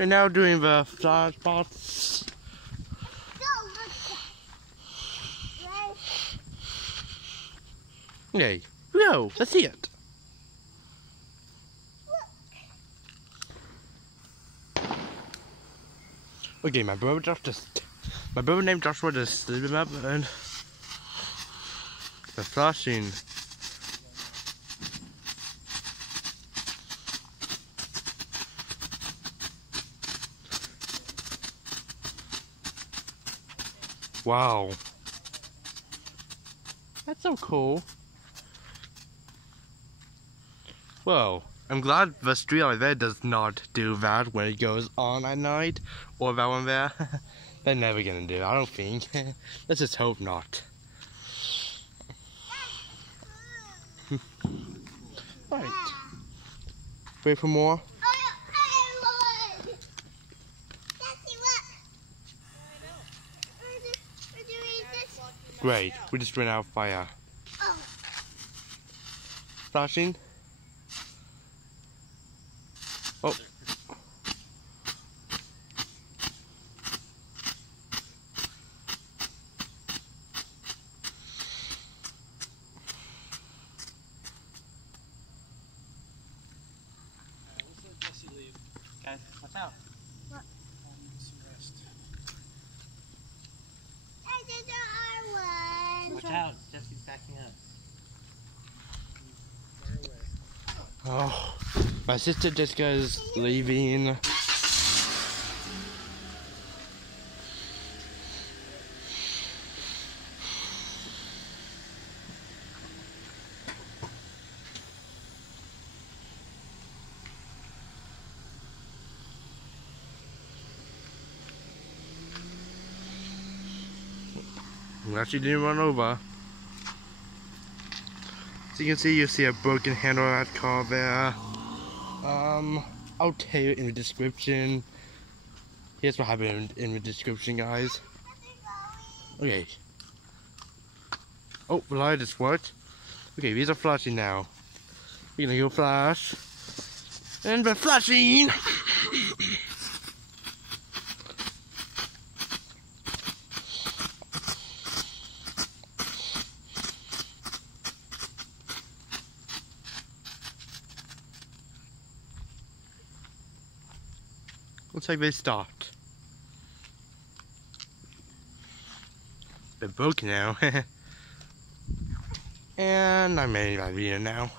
We're now doing the flash spots. Okay, go, let's see it. Okay, my brother named Joshua just sleeping up and the flashing. Wow. That's so cool. Well, I'm glad the street light there does not do that when it goes on at night, or that one there. They're never gonna do it, I don't think. Let's just hope not. Right. Wait for more. Great, we just ran out of fire. Flashing. Oh. Guys, watch out. What? Some rest. Watch out, Jesse's backing up. Oh, my sister Jessica is leaving. I'm actually didn't run over. So you can see a broken handle on that car there. I'll tell you in the description. Here's what happened in the description, guys. Okay. Oh, the light just worked. Okay, these are flashing now. We're gonna go flash. And we're flashing! Looks like they stopped. They're broken now. And I'm ready to video now.